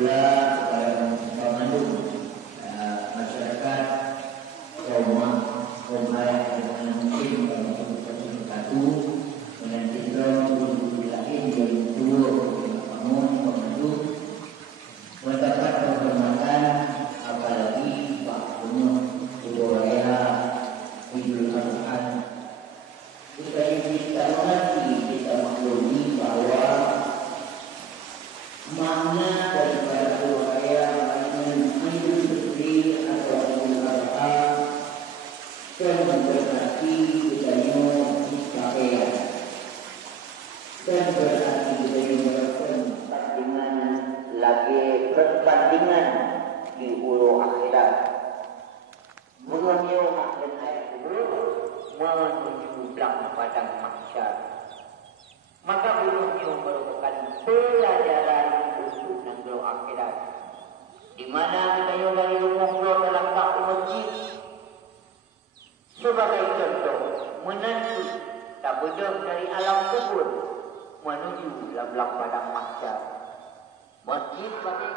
pula kepada pemandu masyarakat kaum ayah yang mungkin untuk satu dengan sindrom tubuh lain yang dua pemandu mendapat penghormatan, apalagi waktunya budaya Idul Adha. Kita mengerti, kita maklumi bahwa makna daripada budaya Idul Fitri atau Idul Adha dan berarti budaya pakaian dan berarti budaya pertandingan lagi pertandingan di ulu akhirat menuju akhirat menuju belakang padang mahsyar. Maka beliau merupakan pelajaran untuk nanggul akhirat, di mana kita dari rumah dalam takut masjid sebagai contoh menanti tak bedam dari alam kubur menuju belakang padang mahsyar. Masjid bagi